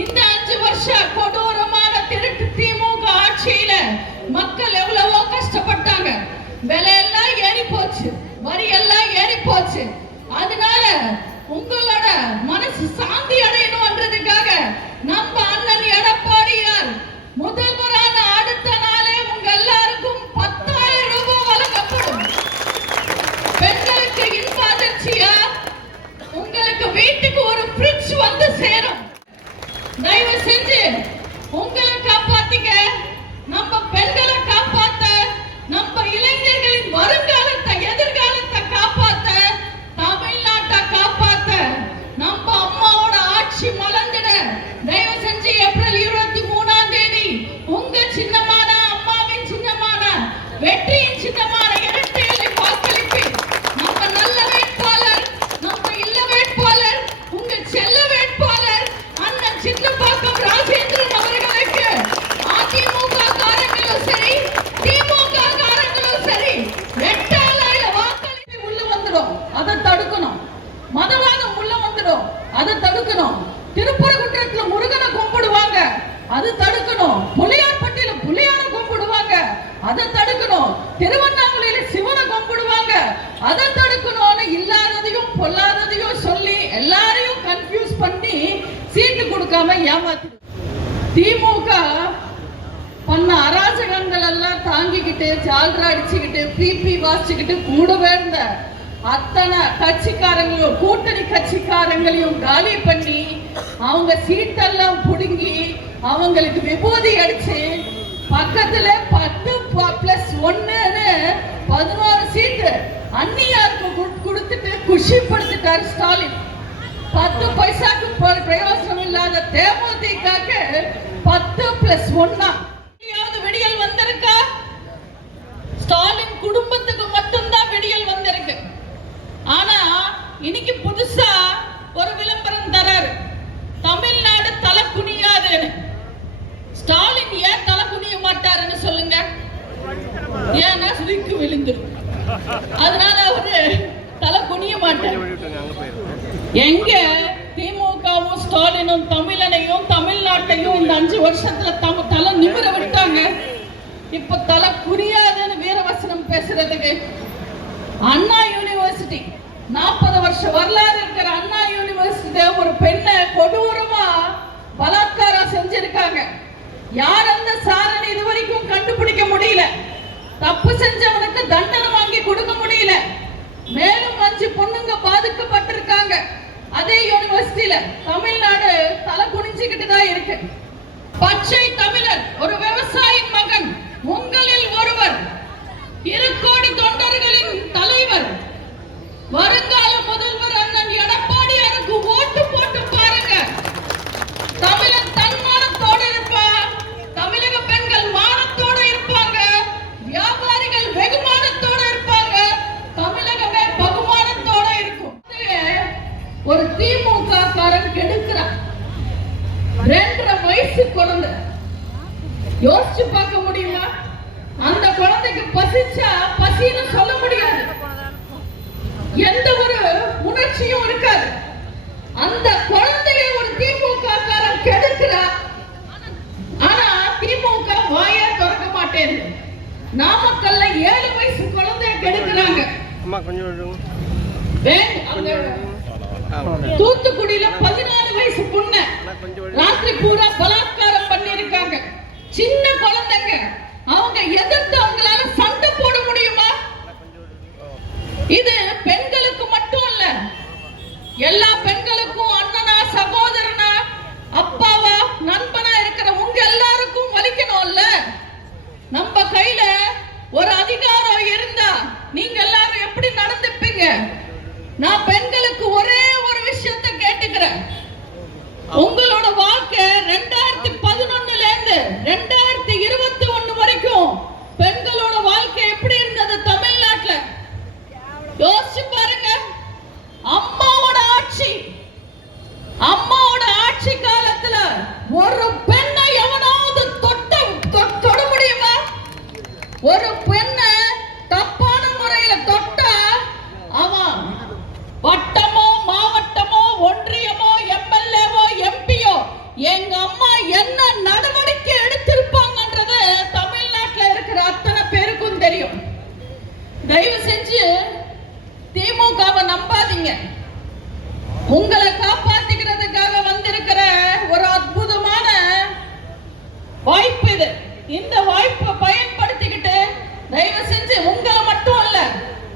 இந்த 5 வருஷ கொடூரமான திருட்டு திமுக ஆட்சியில மக்கள் எவ்வளவோ கஷ்டப்பட்டாங்க. விலையெல்லாம் ஏறி போச்சு, வரி எல்லாம் ஏறி போச்சு. அதனால உங்களோட மனசு சாந்தி அடையணும்ன்றதுக்காக நம்ம அண்ணன் எடப்பாடியார் முதல்வரான அடுத்த நாளே உங்க எல்லாருக்கும் 10,000 ரூபாய் வழங்கப்படும். பெண்களுக்கு இன்ப அதிர்ச்சியா உங்களுக்கு வீட்டுக்கு ஒரு ஃப்ரிட்ஜ் வந்து சேரும். தயவு செஞ்சு உங்களை காப்பாத்திக்க, நம்ம பெண்களை காப்பாத்த, நம்ம இளைஞர்களின் வருங்காலத்தை எதிர்காலத்தை காப்பாத்த, தமிழ்நாட்டை காப்பாத்த, நம்ம அம்மாவோட ஆட்சி மலர்ந்திட தயவு செஞ்சு ஏப்ரல் 23ஆம் தேதி உங்க சின்னமான அம்மாவின் சின்னமான வெற்றியின் சின்னமான இரட்டையலை வாக்களிப்பு. நம்ம நல்ல வேட்பாளர், நம்ம இல்ல வேட்பாளர், உங்க செல்ல வேட்பாளர் அண்ணன் சின்னப்பாக்கம் ராஜேந்திரன் அவர்களுக்கு அதிமுக காரங்களும் சரி திமுக காரங்களும் சரி ரெட்டாலையில வாக்களிப்பு உள்ள வந்துடும். அதை தடுக்கணும். மதவாதம் உள்ள வந்துடும், அதை தடுக்கணும். திருப்பரங்குன்றத்துல முருகனை கும்பிடுவாங்க, அது தடுக்கணும். புலியார்பட்டியில புலியான கும்பிடுவாங்க, அதை தடுக்கணும். திருவண்ணாமலையில சிவனை கும்பிடுவாங்க, அதை தடுக்கணும்னு இல்லாததையும் பொல்லாததையும் சொல்லி எல்லாரையும் கன்ஃபியூஸ் பண்ணி சீட்டு கொடுக்காம ஏமாத்தி திமுக பண்ண அராஜகங்கள் எல்லாம் தாங்கிக்கிட்டு ஜால்ரா அடிச்சுக்கிட்டு பிபி வாசிச்சுக்கிட்டு கூடவே இருந்த அத்தனை கட்சிக்காரங்களும் கூட்டணி கட்சிக்காரங்களையும் காலி பண்ணி அவங்க சீட்டெல்லாம் புடுங்கி அவங்களுக்கு விபூதி அடிச்சு பக்கத்துல 10+1ன்னு 11 சீட்டு அந்நியாருக்கு கொடுத்துட்டு குஷிப்படுத்திட்டார் ஸ்டாலின். 10 பைசாக்கு பிரயோஜனம் இல்லாத தேமுதிகக்கு 10+1 விடியல் வந்திருக்கா? ஸ்டாலின் குடும்பத்துக்கு மட்டும்தான் விடியல் வந்திருக்கு. ஆனா இன்னைக்கு புதுசா ஒரு விளம்பரம் தராரு, தமிழ்நாடு தலை குனியாதுன்னு. ஸ்டாலின் ஏன் தலை குனிய மாட்டாருன்னு சொல்லுங்க. ஏன்னா சுருக்கு விழுந்துரும், அதனால அவரு தலை குனிய மாட்டார். எங்க திமுகவும் ஸ்டாலினும் தமிழனையும் தமிழ்நாட்டையும் இந்த 5 வருஷத்துல தலை நிமிர விட்டாங்க. இப்ப தலை குனியாதுன்னு வீரவசனம் பேசுறதுக்கு அண்ணா யூனிவர்சிட்டி 40 வருஷ வரலாறு இருக்கிற அண்ணா யூனிவர்சிட்டி ஒரு பெண்ணை கொடூரமா பலாத்காரம் செஞ்சிருக்காங்க. யார் அந்த சாரன் இதுவரைக்கும் கண்டுபிடிக்க முடியல. தப்பு செஞ்சவனுக்கு தண்டனை வாங்கி கொடுக்க முடியல. மேலும் 5 பொண்ணுங்க பாதிக்கப்பட்டிருக்காங்க. அதே யூனிவர்சிட்டியில தமிழ்நாடு தலை குனிஞ்சுக்கிட்டு தான் இருக்கு. பச்சை தமிழர் ஒரு விவசாயின் மகன், உங்களில் ஒருவர், 2 கோடி தொண்டர்களின் தலைவர், வருங்கால முதல்வர் அண்ணன் எடப்பாடியாருக்கு ஓட்டு போட்டு பாருங்க. தமிழன் தன்மானத்தோடு இருப்பான், தமிழக பெண்கள் மானத்தோடு இருப்பாங்க, வியாபாரிகள் வெகுமானத்தோடு இருப்பாங்க, தமிழகமே பகுமானத்தோடு இருக்கும். ஒரு திமுக காரன் கெடுக்கிறான். 2.5 வயசு குழந்தை, யோசிச்சு பார்க்க முடியுமா? அந்த குழந்தைக்கு பசிச்சா பசின்னு சொல்ல முடியாது, எந்த ஒரு உணர்ச்சியும் இருக்காது. அந்த குழந்தைய ஒரு திமுக காரன் கெடுக்கிறார். ஆனா திமுக வாயை திறக்க மாட்டேன். நாமக்கல்ல 7 வயசு குழந்தைய கெடுக்கிறாங்க. தூத்துக்குடியில 14 வயசு பொண்ணு ராத்திரி பூரா பலாத்காரம் பண்ணிருக்காங்க. சின்ன குழந்தைங்க, அவங்க எதிர்த்து அவங்களால சண்டை போட முடியுமா? இது பெண்களுக்கு மட்டும் இல்ல, எல்லா பெண்களுக்கும் அண்ணனா சகோதரனா அப்பாவா நண்பனா இருக்கிற உங்க எல்லாருக்கும் வலிக்கணும்ல. நம்ம கையில ஒரு அதிகாரம் இருந்தா நீங்க எல்லாரும் எப்படி நடந்துப்பீங்க? நான் பெண்களுக்கு ஒரே ஒரு விஷயத்தை கேட்டுக்கிறேன். உங்களோட வாழ்க்கை 2011ல இருந்து 2021 வரைக்கும் பெண்களோட வாழ்க்கை எப்படி இருந்தது தமிழ்நாட்டுல? யோசிச்சு பாருங்க. அம்மாவோட ஆட்சி காலத்துல ஒரு பெண்ணை எவனாவது தொட முடியுமா? ஒரு பெண்ணை தப்பான முறையில தொட்டா அவன் வட்டமோ மாவட்டமோ ஒன்றியமோ எம்எல்ஏவோ எம்பியோ எங்க அம்மா என்ன நடவடிக்கை எடுத்திருப்பாங்கன்றது தமிழ்நாட்டில் இருக்கிற அத்தனை பேருக்கும் தெரியும். தயவு செஞ்சு திமுகவை நம்பாதீங்க. உங்களை காப்பாத்திக்கிறதுக்காக வந்திருக்கிற ஒரு அற்புதமான வாய்ப்பு இது. இந்த வாய்ப்பை பயன்படுத்திக்கிட்டு தயவு செஞ்சு உங்களை மட்டும் இல்ல,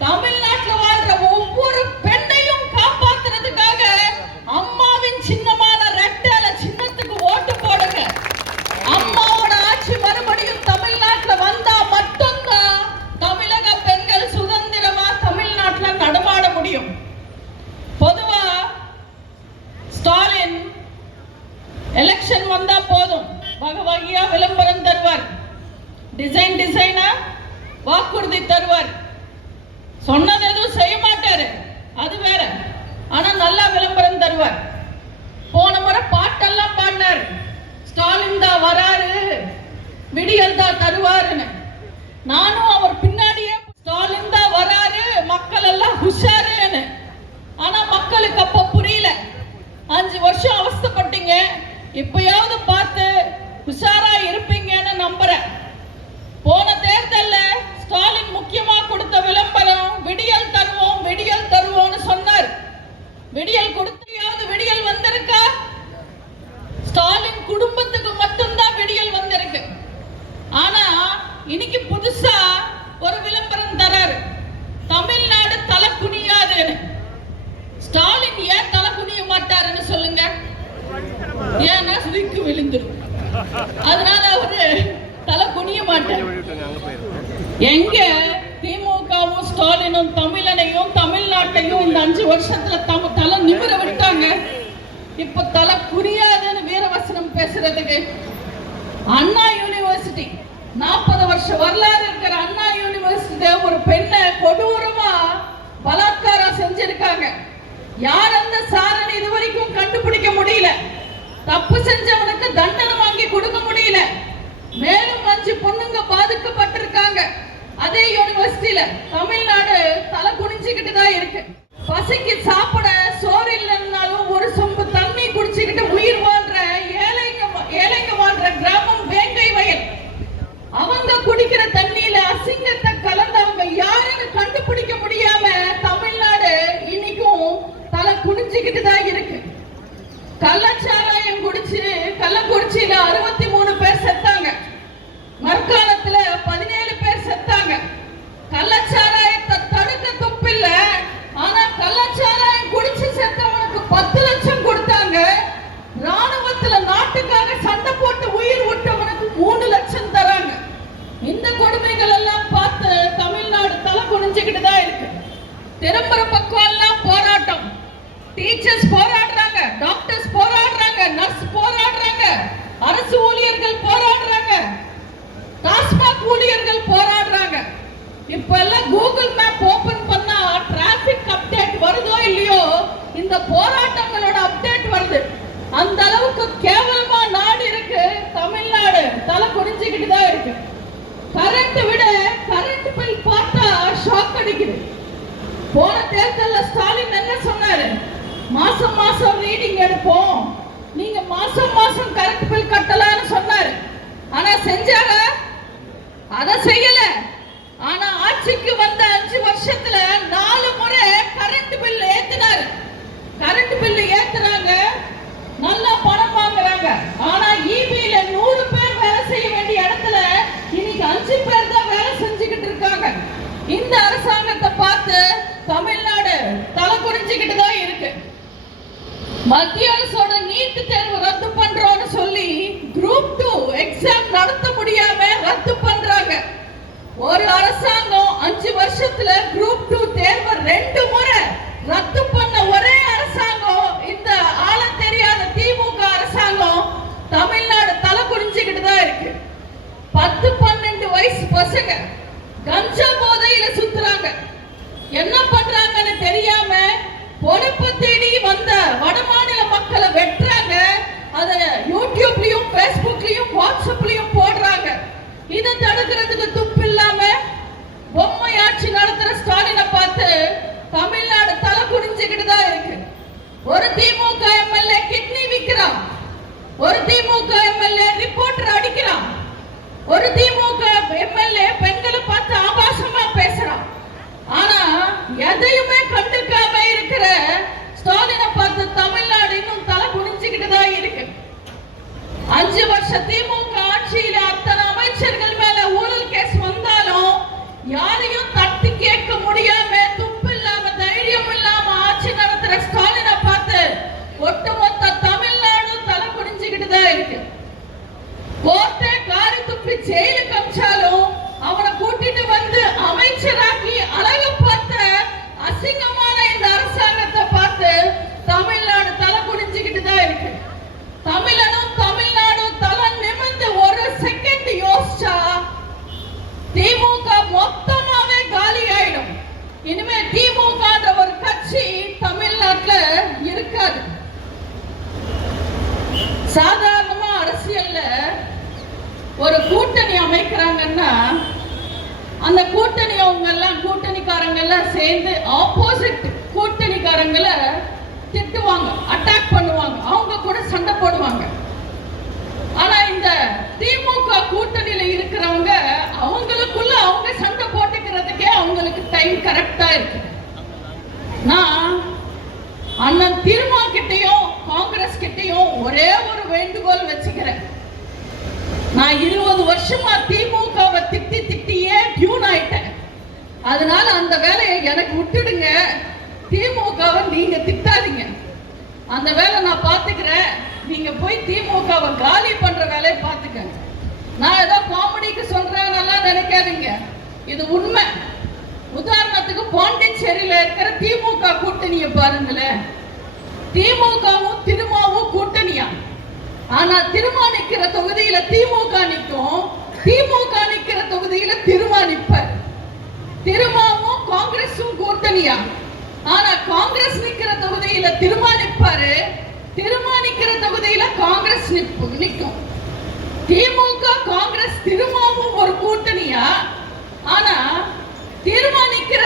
தமிழ்நாட்டில் வாழ்ற ஒவ்வொரு பெண்ணையும் காப்பாத்துறதுக்காக அம்மாவின் சின்னமான ரெட்டை சின்னத்துக்கு ஓட்டு போடுங்க. அம்மாவோட ஆட்சி மறுபடியும் தமிழ்நாட்டில் வந்தா மட்டும்தான் தமிழக பெண்கள் சுதந்திரமா தமிழ்நாட்டில் நடமாட முடியும். பொதுவா ஸ்டாலின் எலெக்ஷன் வந்தா போதும் வகை வகையா விளம்பரம் தருவார், டிசைனா வாக்குறுதி தருவார். சொன்னது எதுவும் செய்ய மாட்டாரு, அது வேற. ஆனா நல்லா விளம்பரம் தருவார். போன முறை பாட்டெல்லாம் பாடினாரு, ஸ்டாலின் தான் வராரு, விடியல் தான் தருவாருன்னு. நானும் அவர் பின்னாடியே ஸ்டாலின் தான் வராரு, மக்கள் எல்லாம் உஷாருன்னு. ஆனா மக்களுக்கு அப்ப புரியல. 5 வருஷம் அவஸ்தைப்பட்டீங்க, இப்பயாவது பார்த்து உஷாரா இருப்பீங்கன்னு நம்புறேன். போன தேர்தல்ல ஸ்டாலின் முக்கியமா கொடுத்த விளம்பரம் விடியல் தருவோம்னு சொன்னார். விடியல் கொடுத்தையாவது விடியல் வந்திருக்கா? ஸ்டாலின் குடும்பத்துக்கு மட்டும்தான் விடியல் வந்திருக்கு. ஆனா இன்னைக்கு புதுசா ஒரு விளம்பரம் தராரு, தமிழ்நாடு தலை குனியாதுன்னு. ஸ்டாலின் ஏன் தலை குனிய மாட்டாருன்னு சொல்லுங்க. ஏன்னா விக்கு விழுந்துரும், அதனால அவரு தலை குனிய மாட்டார். எங்க திமுகவும் ஸ்டாலினும் தமிழனையும் தமிழ்நாட்டையும் இந்த 5 வருஷத்துல தலை நிமிர விட்டாங்க. இப்ப தலை குனியாதுன்னு வீரவசனம் பேசுறதுக்கு அண்ணா யூனிவர்சிட்டி 40 வருஷம் வரலாறு இருக்கிற அண்ணா யூனிவர்சிட்டி ஒரு பெண்ணை கொடூரமா பலாத்காரம் செஞ்சிருக்காங்க. யார் அந்த சாரணி இதுவரைக்கும் கண்டுபிடிக்க முடியல. தப்பு செஞ்சவனுக்கு தண்டனை வாங்கி கொடுக்க முடியல. மேலும் 5 பொண்ணுங்க பாதிக்கப்பட்டிருக்காங்க. அதே யூனிவர்சிட்டியில தமிழ்நாடு தலை குனிஞ்சுக்கிட்டு தான் இருக்கு. பசிக்கு சாப்பிட சோறு இல்லைன்னாலும் ஒரு சொம்பு தண்ணி குடிச்சுக்கிட்டு உயிர் வாழ்ற ஏழைங்க வாழ்ற கிராமம் வேங்கை வயல். அவங்க குடிக்கிற தண்ணியில அசிங்கத்தை கலந்தவங்க யாருன்னு கண்டுபிடிக்க முடியாம தமிழ்நாடு இன்னைக்கும் தலை குனிஞ்சுக்கிட்டு தான் இருக்கு. கள்ளச்சாராயம் குடிச்சு கள்ளக்குறிச்சியில 63 பேர் செத்தாங்க. மர்காணத்துல 17 பேர் செத்தாங்க. கள்ளச்சாராயத்தை தடுக்க துப்பில்ல, ஆனா கள்ளச்சாராயம் குடிச்சு செத்தவனுக்கு 10 லட்சம் கொடுத்தாங்க. ராணுவத்துல நாட்டுக்காக சண்டை போட்டு உயிர் விட்டவனுக்கு 3 லட்சம் தராங்க. இந்த கொடுமைகள் எல்லாம் பார்த்து தமிழ்நாடு தலை குனிஞ்சுக்கிட்டு தான் இருக்கு. திரும்புற பக்கம் எல்லாம் போராட்டம். டீச்சர்ஸ் போராடுறாங்க, டாக்டர்ஸ் போராடுறாங்க, நர்ஸ் போராடுறாங்க, அரசு ஊழியர்கள் போராடுறாங்க, டாஸ்மாக் ஊழியர்கள் போராடுறாங்க. இப்ப எல்லாம் கூகுள் மேப் ஓபன் பண்ணா டிராபிக் அப்டேட் வருதோ இல்லையோ, இந்த போராட்டங்களோட அப்டேட் வருது. அந்த அளவுக்கு கேவலமா நாடு இருக்கு. தமிழ்நாடு தலை குனிஞ்சுக்கிட்டு தான் இருக்கு. கரண்ட் விட கரண்ட் பில் பார்த்தா ஷாக் அடிக்குது. போன தேர்தல்ல ஸ்டாலின் என்ன சொன்னாரு? மாசம் மாசம் ரீடிங் எடுப்போம், நீங்க மாசம் மாசம் கரண்ட் பில் கட்டலாம்னு சொன்னாரு. ஆனா செஞ்சாங்க? அத செய்யல. ஆனா ஆட்சிக்கு வந்த 5 வருஷத்துல 4 முறை கரண்ட் பில் ஏத்துனாரு. கரண்ட் பில் ஏத்துறாங்க, நல்லா பணம் வாங்குறாங்க. ஆனா ஈபில 100 பேர் வேலை செய்ய வேண்டிய இடத்துல இன்னைக்கு 5 பேர் தான் வேலை செஞ்சுக்கிட்டு இருக்காங்க. இந்த அரசாங்கத்தை பார்த்து தமிழ்நாடு தலை குனிஞ்சுக்கிட்டு தான் இருக்கு. மத்திய அரசோட நீட் தேர்வு ரத்து பண்றோம்னு சொல்லி குரூப் 2 எக்ஸாம் நடத்த முடியாம ரத்து பண்றாங்க. ஒரு அரசாங்கம் 5 வருஷத்துல குரூப் 2 தேர்வை 2 முறை ரத்து பண்ண ஒரே அரசாங்கம் இந்த ஆள தெரியாத திமுக அரசாங்கம். தமிழ்நாடு தலை குனிஞ்சுக்கிட்டு தான் இருக்கு. 10-12 வயசு பசங்க கஞ்சா போதையில சுத்துறாங்க. என்ன பண்றாங்கன்னு தெரியாம பொறுப்பு தேடி வந்த வடமாநில மக்களை வெட்டுறாங்க. அத யூடியூப்லயும் பேஸ்புக்லயும் வாட்ஸ்அப்லயும் போடுறாங்க. இதை தடுக்கிறதுக்கு துப்பு இல்லாம பொம்மை ஆட்சி நடத்துற ஸ்டாலினை பார்த்து தமிழ்நாடு தலை குனிஞ்சுக்கிட்டு தான் இருக்கு. ஒரு திமுக எம்எல்ஏ கிட்னி விற்கிறான், ஒரு திமுக எம்எல்ஏ ரிப்போர்ட்டர் அடிக்கிறான், ஒரு திமுக எம்எல்ஏ பெண்களை பார்த்து ஆபாசமா பேசுறான். ஆனா எதையுமே கண்டுக்காம இருக்கிற ஸ்டாலினை பார்த்து தமிழ்நாடு இன்னும் தலை குனிஞ்சுக்கிட்டு தான் இருக்கு. 5 வருஷ திமுக ஆட்சியில அத்தனை அமைச்சர்கள் மேல ஊழல் கேஸ் வந்தாலும் யாரையும் தட்டி கேட்க முடியாம, துப்பு இல்லாம, தைரியம் இல்லாம ஆட்சி நடத்துற ஸ்டாலினை பார்த்து ஒட்டுமொத்த தமிழ்நாடு தலை குனிஞ்சுக்கிட்டு தான் இருக்கு. கோர்ட்டை காரி துப்பி ஜெயிலுக்கு அமிச்சாலும் அவனை கூட்டிட்டு வந்து அமைச்சராக்கி அழகு பார்த்த அசிங்கமான இந்த அரசாங்கத்தை பார்த்து தமிழ்நாடு தலை குனிஞ்சுக்கிட்டு தான் இருக்கு. தமிழனும் தமிழ்நாடும் தலை நிமிர்ந்து ஒரு செகண்ட் யோசிச்சா திமுக மொத்தமாவே காலி ஆயிடும். இனிமே திமுக ஒரு கட்சி தமிழ்நாட்டுல இருக்காது. சாதாரணமா அரசியல்ல ஒரு கூட்டணி அமைக்கிறாங்கன்னா அந்த கூட்டணி கூட்டணிக்காரங்க எல்லாம் சேர்ந்து ஆப்போசிட் கூட்டணிக்காரங்களை திட்டுவாங்க, அட்டாக் பண்ணுவாங்க, அவங்க கூட சண்டை போடுவாங்க. ஆனா இந்த திமுக கூட்டணியில இருக்கிறவங்க அவங்களுக்குள்ள அவங்க சண்டை போட்டுக்கிறதுக்கே அவங்களுக்கு டைம் கரெக்டா இருக்கு. நான் அண்ணன் திருமா கிட்டையும் காங்கிரஸ் கிட்டையும் ஒரே ஒரு வேண்டுகோள் வச்சுக்கிறேன். நான் 20 வருஷமா திமுகவை திட்டியே டியூன் ஆயிட்டேன். அதனால அந்த வேலையை எனக்கு விட்டுடுங்க. திமுகவை நீங்க திட்டாதீங்க, அந்த வேலை நான் பாத்துக்கிறேன். நீங்க போய் திமுகவை காலி பண்ற வேலையை பாத்துக்கங்க. நான் ஏதோ காமெடிக்கு சொல்றேன் நினைக்காதீங்க, இது உண்மை. உதாரணத்துக்கு பாண்டிச்சேரியில இருக்கிற திமுக கூட்டணியை பாருங்களேன். திமுகவும் திருமாவும் கூட்டணியா? ஆனா திருமா நிக்கிற தொகுதியில திமுக நிற்கும், திமுக நிக்கிற தொகுதியில திருமா நிற்பார். திருமாவும் காங்கிரஸும் கூட்டணியா? ஆனா காங்கிரஸ் நிக்கிற தொகுதியில திருமா நிற்பாரு, திருமா நிக்கிற தொகுதியில காங்கிரஸ் நிற்கும். திமுக காங்கிரஸ் திருமாவும் ஒரு கூட்டணியா? ஆனா திருமா நிக்கிற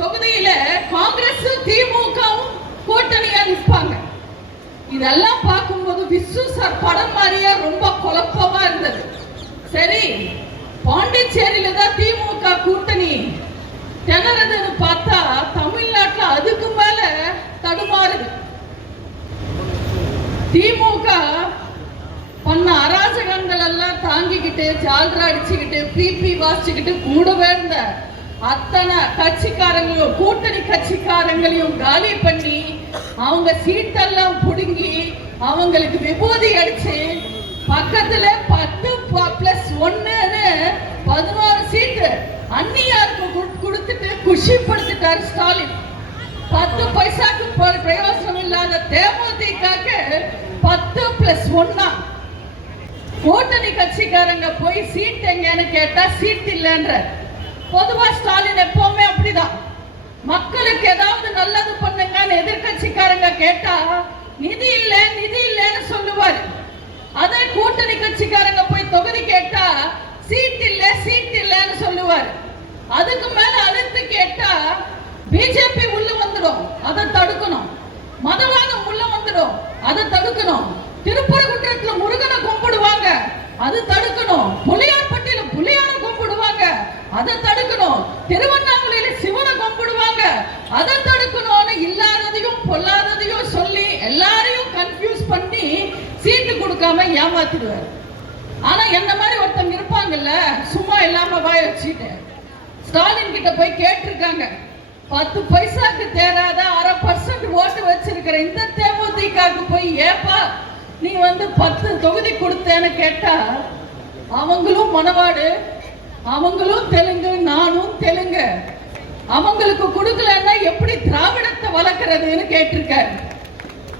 தொகுதியில காங்கிரஸ் திமுகவும் கூட்டணியா நிற்பாங்க. இதெல்லாம் பார்க்கும்போது விசு சார் படம் மாதிரியா ரொம்ப குழப்பமா இருந்தது. சரி, பாண்டிச்சேரியில தான் திமுக கூட்டணி திணறதுன்னு பார்த்தா தமிழ்நாட்டுல அதுக்கு மேல தடுமாறுது. திமுக பண்ண அராஜகங்கள் எல்லாம் தாங்கிக்கிட்டு ஜால்ரா அடிச்சுக்கிட்டு பிபி வாசிச்சுக்கிட்டு கூடவே இருந்த அத்தனை கட்சிக்காரங்களும் கூட்டணி கட்சிக்காரங்களையும் காலி பண்ணி அவங்க சீட்டெல்லாம் புடுங்கி அவங்களுக்கு விபூதி அடிச்சு பக்கத்துல 10+1 11 சீட்டு அந்நியாருக்கு கொடுத்துட்டு குஷிப்படுத்திட்டார் ஸ்டாலின். 10 பைசாக்கு பிரயோஜனம் இல்லாத தேமுதிகக்கு 10+1. கூட்டணி கட்சிக்காரங்க போய் சீட் எங்கன்னு கேட்டா சீட் இல்லைன்ற. பொதுவா ஸ்டாலின் எப்பவுமே அப்படிதான், மக்களுக்கு ஏதாவது நல்லது பண்ணுங்கன்னு எதிர்கட்சிக்காரங்க கேட்டா நிதி இல்லைன்னு சொல்லுவாரு. அதே கூட்டணி கட்சிக்காரங்க போய் தொகுதி கேட்டா சீட் இல்லைன்னு சொல்லுவாரு. அதுக்கு மேல அழுத்து கேட்டா பிஜேபி உள்ள வந்துடும், அதை தடுக்கணும். மதவாதம் உள்ள வந்துடும், அதை தடுக்கணும். திருப்பரங்குன்றத்துல முருகனை கும்பிடுவாங்க, அது தடுக்கணும். புலியார்பட்டியில புலியான கும்பிடுவாங்க, அதை தடுக்கணும். திருவண்ணாமலையில சிவனை கும்பிடுவாங்க, அதை தடுக்கணும்னு இல்லாததையும் பொல்லாததையும் சொல்லி எல்லாரையும் கன்ஃபியூஸ் பண்ணி சீட்டு கொடுக்காம ஏமாத்திடுவார். ஆனா என்ன மாதிரி ஒருத்தங்க இருப்பாங்கல்ல, சும்மா இல்லாம வாய வச்சுட்டு ஸ்டாலின் கிட்ட போய் கேட்டிருக்காங்க, 10 பைசாக்கு தேராத 0.5% ஓட்டு வச்சிருக்கிற இந்த தேமுதிகக்கு போய் ஏப்பா நீ 10 தொகுதி கொடுத்தேன்னு கேட்டா அவங்களும் மனவாடு, அவங்களும் தெலுங்கு, நானும் தெலுங்கு, அவங்களுக்கு கொடுக்கலன்னா எப்படி திராவிடத்தை வளர்க்கறதுன்னு கேட்டிருக்காரு.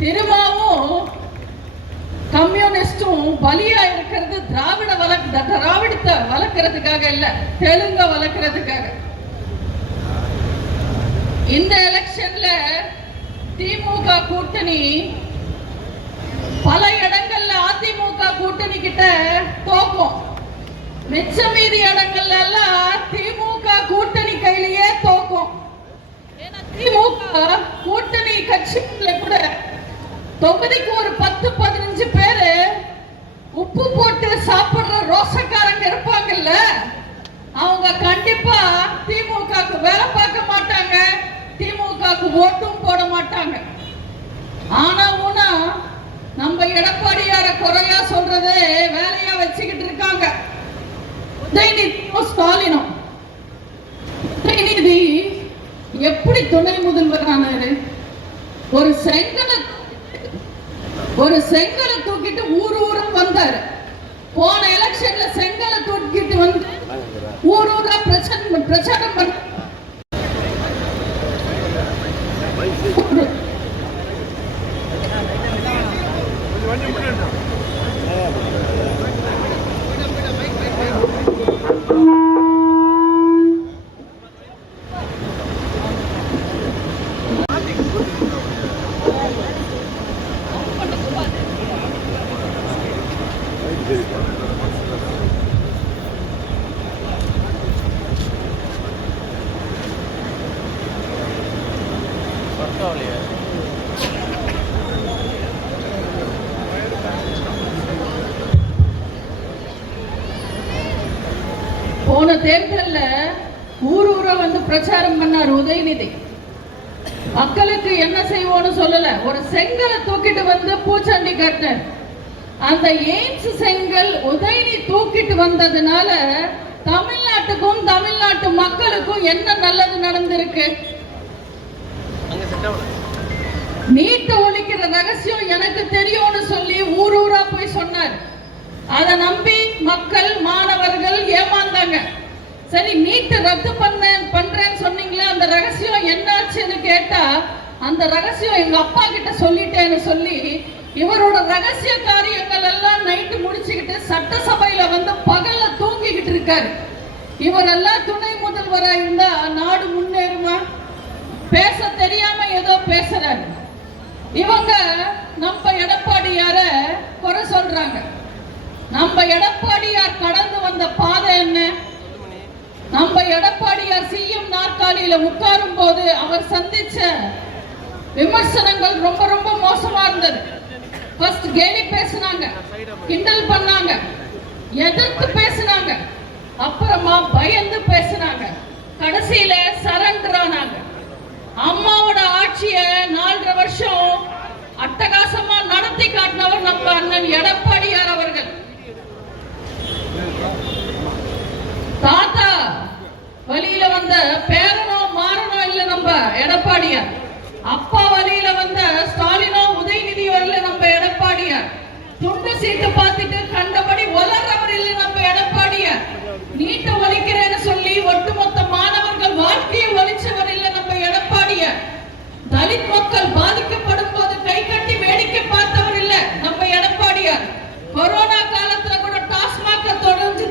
திருமாவும் கம்யூனிஸ்டும் பலியா இருக்கிறது திராவிடத்தை வளர்க்கறதுக்காக இல்ல, தெலுங்க வளர்க்கறதுக்காக. இந்த எலெக்ஷன்ல திமுக கூட்டணி பல இடங்கள்ல அதிமுக கூட்டணி கிட்ட தோக்கும், மிச்ச மீதி இடங்கள்ல எல்லாம் திமுக கூட்டணி கையிலேயே தோக்கும். திமுக கூட்டணி கட்சிகளை கூட தொகுதிக்கு ஒரு 10-15 பேரு அவங்க கண்டிப்பா திமுகவுக்கு வேலை பார்க்க மாட்டாங்க, திமுகவுக்கு ஓட்டும் போட மாட்டாங்க. ஆனா ஊனா நம்ம எடப்பாடியார குறையா சொல்றது வேலையா வச்சுக்கிட்டு இருக்காங்க. உதயநிதியும் ஸ்டாலினும். உதயநிதி எப்படி துணை முதல்வர் ஆனாரு? ஒரு செங்கலை தூக்கிட்டு ஊரும் வந்தாரு. போன எலெக்ஷன்ல செங்கலை தூக்கிட்டு வந்து ஊரா பிரச்சாரம் பண்ண போன தேர்தல்ல ஊரா வந்து பிரச்சாரம் பண்ணார் உதயநிதி. மக்களுக்கு என்ன செய்வோம்னு சொல்லல, ஒரு செங்கலை தூக்கிட்டு வந்து பூச்சாண்டி கட்டினார். அந்த எய்ம்ஸ் செங்கல் உதயநிதி தூக்கிட்டு வந்ததுனால தமிழ்நாட்டுக்கும் தமிழ்நாட்டு மக்களுக்கும் என்ன நல்லது நடந்திருக்கு? நீட்ட ஒழிக்கிற ரகசியம் எனக்கு தெரியும்னு சொல்லி ஊரா போய் சொன்னார். அதை நம்பி மக்கள் மாணவர்கள் ஏமாந்தாங்க. சரி, நீட்ட ரத்து பண்றேன்னு சொன்னீங்களே, அந்த ரகசியம் என்னாச்சுன்னு கேட்டா அந்த ரகசியம் எங்க அப்பா கிட்ட சொல்லிட்டேன்னு சொல்லி இவரோட ரகசிய காரியங்கள் எல்லாம் நைட்டு முடிச்சுக்கிட்டு சட்டசபையில வந்து பகல்ல தூங்கிக்கிட்டு இருக்காரு. இவரெல்லாம் துணை முதல்வரா இருந்தா நாடு முன்னேறுமா? பேச தெரியாம ஏதோ பேசுறாரு. இவங்க நம்ம எடப்பாடியார குறை சொல்றாங்க. நம்ம எடப்பாடியார் கடந்து வந்த பாதை என்ன? நம்ம எடப்பாடியார் சிஎம் நாற்காலியில உட்காரும் போது அவர் சந்திச்ச விமர்சனங்கள் ரொம்ப ரொம்ப மோசமா இருந்தது. ஃபர்ஸ்ட் கேலி பேசினாங்க, கிண்டல் பண்ணாங்க, எதிர்த்து பேசினாங்க, அப்புறமா பயந்து பேசினாங்க, கடைசியில சரண்டர் ஆனாங்க. அம்மாவோட ஆட்சிய 4.5 வருஷம் அட்டகாசமா நடத்தி காட்டினவர் நம்ம அண்ணன் எடப்பாடியார் அவர்கள். தாத்தா வழியில வந்த பேரனோ மாறனோ இல்ல நம்ம எடப்பாடியார். அப்பா வழியில வந்த ஸ்டாலினோ உதயநிதி வரல நம்ம எடப்பாடியார். துண்டு சீட்டு பார்த்துட்டு கண்டபடி வளர்றவர் இல்ல நம்ம எடப்பாடியார். நீட்ட ஒழிக்கிறேன்னு சொல்லி ஒட்டுமொத்த மாணவர்கள் வாழ்க்கையை ஒழிச்சவர் இல்ல நம்ம எடப்பாடியார். தலித் மக்கள் பாதிக்கப்படும் போது கை கட்டி வேடிக்கை பார்த்தவர் இல்ல நம்ம எடப்பாடியார். கொரோனா காலத்துல கூட டாஸ்மாக தொடர்ந்து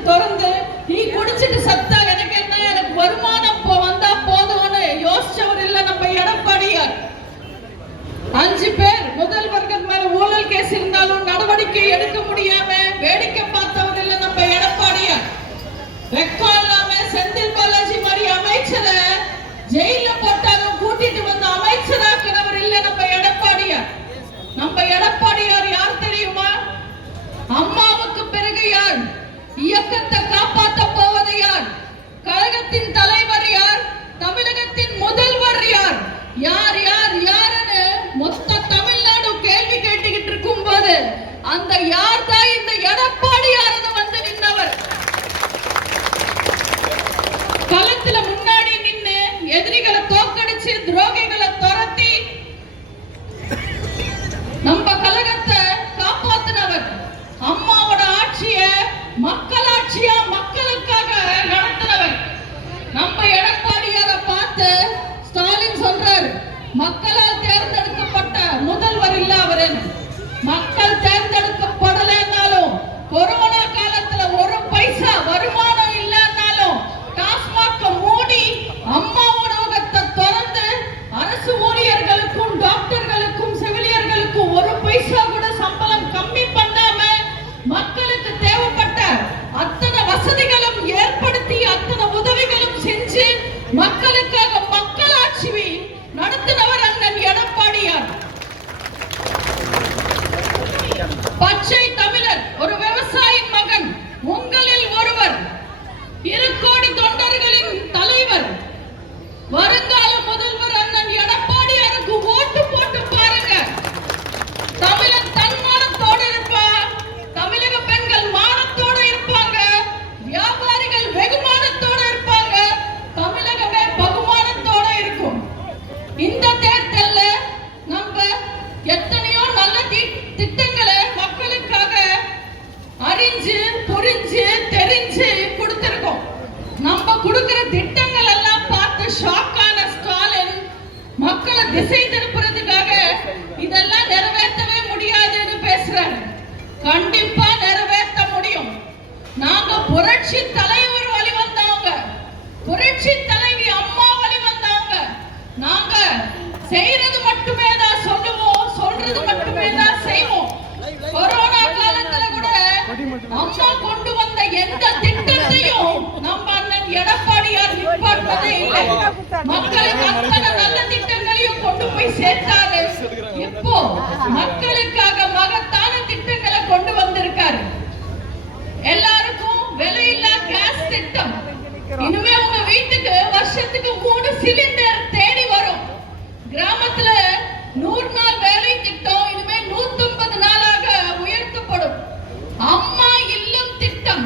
நீ குடிச்சிட்டு சத்தா எனக்கு என்ன, எனக்கு வருமானம் வந்தா போதும்னு யோசிச்சவர் இல்ல நம்ம எடப்பாடியார். 5 பேர் முதல்வர்கள் மேல ஊழல் கேஸ் இருந்தாலும் நடவடிக்கை எடுக்க முடியாம வேடிக்கை பார்த்தவர் இல்ல நம்ம எடப்பாடியார். வெக்கம் இல்லாம செந்தில் பாலாஜி மாதிரி அமைச்சரை ஜெயில போட்டாலும் கூட்டிட்டு வந்து அமைச்சராக்கிறவர் இல்ல நம்ம எடப்பாடியார். நம்ம எடப்பாடியார் யார் தெரியுமா? அம்மாவுக்கு பிறகு யார்? இயக்கத்தை காப்பாற்ற போவது யார்? கழகத்தின் தலைவர் யார்? தமிழகத்தின் முதல்வர் யார்? யார் யார் யாருன்னு மொத்த தமிழ்நாடு கேள்வி கேட்டுக்கிட்டு இருக்கும் போது அந்த யார் தான் இந்த எடப்பாடியார் வந்து நின்றவர். களத்துல முன்னாடி நின்று எதிரிகளை தோக்கடிச்சு துரோகிகளை துரத்தி நம்ம கழகத்தை காப்பாத்தினவர். அம்மாவோட ஆட்சிய மக்களாட்சியா மக்களுக்காக நடத்தினவர். நம்ம எடப்பாடியார பார்த்து ஸ்டாலின் சொல்றாரு, மக்களால் தேர்ந்தெடுக்கப்பட்ட முதல்வர் இல்ல அவரு. மக்கள் தேர்ந்தெடுக்கப்படலன்னா புரட்சி தலைவர் வழி வந்தவங்க, புரட்சி தலைவி அம்மா வழி வந்தவங்க. நாங்க செய்யறது மட்டுமே தான் சொல்லுவோம், சொல்றது மட்டுமே தான் செய்வோம். கொரோனா காலத்துல கூட அம்மா கொண்டு வந்த எந்த திட்டத்தையும் நம்ம அண்ணன் எடப்பாடியார் நிப்பாட்டதே இல்லை. மக்களுக்கு அத்தனை நல்ல திட்டங்களையும் கொண்டு போய் சேர்த்தாரு. இப்போ மக்களுக்காக மகத்தான திட்டங்களை கொண்டு வந்திருக்காரு. எல்லாருக்கும் விலையில்லா கேஸ் திட்டம். இனிமே உங்க வீட்டுக்கு வருஷத்துக்கு 3 சிலிண்டர் தேடி வரும். கிராமத்துல 100 நாள் வேலை திட்டம் இனிமே 150 நாளாக உயர்த்தப்படும். அம்மா இல்லம் திட்டம்,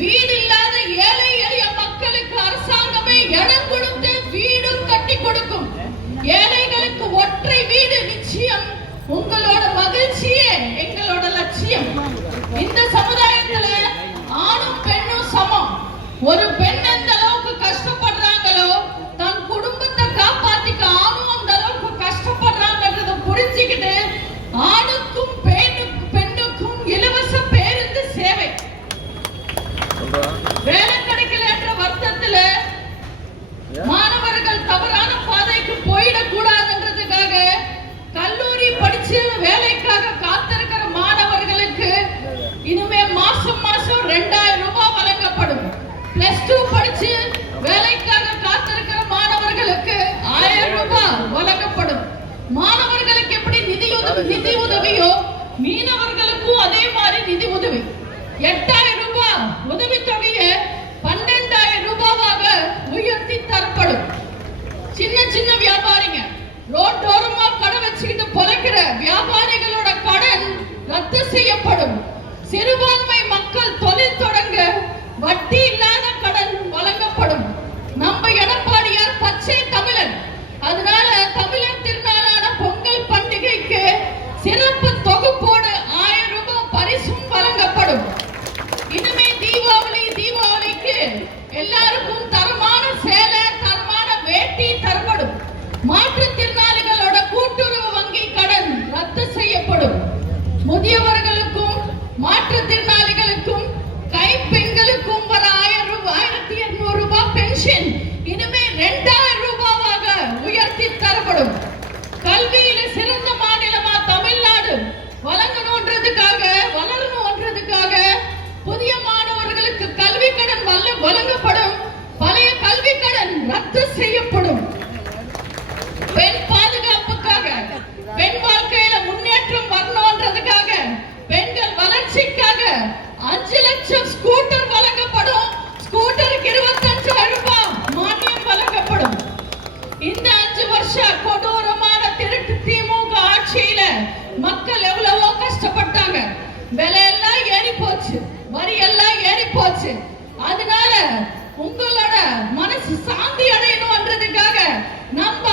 வீடு இல்லாத ஏழை எளிய மக்களுக்கு அரசாங்கமே இடம் கொடுத்து வீடும் கட்டி கொடுக்கும். ஏழைகளுக்கு ஒற்றை வீடு நிச்சயம். உங்களோட மகிழ்ச்சியே எங்களோட லட்சியம். இந்த சமுதாயத்துல ஆணும் பெண்ணும் சமம். ஒரு பெண் எந்த அளவுக்கு கஷ்டப்படுறாங்களோ தன் குடும்பத்தை காப்பாத்திக்க ஆணும் அந்த அளவுக்கு கஷ்டப்படுறாங்கன்றத புரிஞ்சுக்கிட்டு ஆணுக்கும் பெண்ணுக்கும் இலவச பேருந்து சேவை. வேலை கிடைக்கல என்ற வருத்தத்துல மாணவர்கள் தவறான பாதைக்கு போயிடக்கூடாதுன்றதுக்காக கல்லூரி படிச்சு வேலைக்காக காத்திருக்கிற மாணவர்களுக்கு இனிமே மாசம் மாசம் 2000 ரூபாய் வழங்கப்படும். +2 படிச்சு வேலைக்காக காத்திருக்கிற மாணவர்களுக்கு 1000 ரூபாய் வழங்கப்படும். மாணவர்களுக்கு எப்படி நிதி உதவியோ மீனவர்களுக்கும் அதே மாதிரி நிதி உதவி. 8000 ரூபாய் உதவித்தொகையை 12000 ரூபாவாக உயர்த்தி தரப்படும். சின்ன வியாபாரிங்க, ரோட்டோரமா கடை வச்சுக்கிட்டு பொழைக்கிற வியாபாரிகளோட கடன் ரத்து செய்யப்படும். சிறுபான்மை மக்கள் தொழில் தொடங்க வட்டி இல்லாத கடன் வழங்கப்படும். நம்ம எடப்பாடியார் பச்சை தமிழன். அதனால தமிழர் திருநாளான பொங்கல் பண்டிகைக்கு சிறப்பு தொகுப்போடு 1000 ரூபாய் பரிசும் வழங்கப்படும். இனிமே தீபாவளிக்கு எல்லாருக்கும் தரமான சேலை, தரமான வேட்டி தரப்படும். மாற்றுத்திறனாளிகளோட கூட்டுறவு வங்கி கடன் ரத்து செய்யப்படும். முதியவர்களுக்கும் மாற்றுத்திறனாளிகளுக்கும் கைப்பெண்களுக்கும் வர 1200 ரூபாய் பென்ஷன் இனிமே 2000 ரூபாவாக உயர்த்தி தரப்படும். கல்வியில சிறந்த மாநிலமா தமிழ்நாடு வளரணும்ன்றதுக்காக புதிய மாணவர்களுக்கு கல்வி கடன் வழங்கப்படும். பழைய கல்வி கடன் ரத்து செய்யப்படும். பெண் பாதுகாப்புக்காக, பெண் வாழ்க்கையில முன்னேற்றம் வரணும்ன்றதுக்காக, பெண்கள் வளர்ச்சிக்காக 5 லட்சம் ஸ்கூட்டர் வழங்கப்படும். ஸ்கூட்டருக்கு 25,000 ரூபாய் மானியம் வழங்கப்படும். இந்த 5 வருஷ கொடூரமான திருட்டு திமுக ஆட்சியில மக்கள் எவ்வளவோ கஷ்டப்பட்டாங்க. விலையெல்லாம் ஏறி போச்சு, வரி எல்லாம் ஏறி போச்சு. அதனால உங்களோட மனசு சாந்தி அடையணும்ன்றதுக்காக நம்ம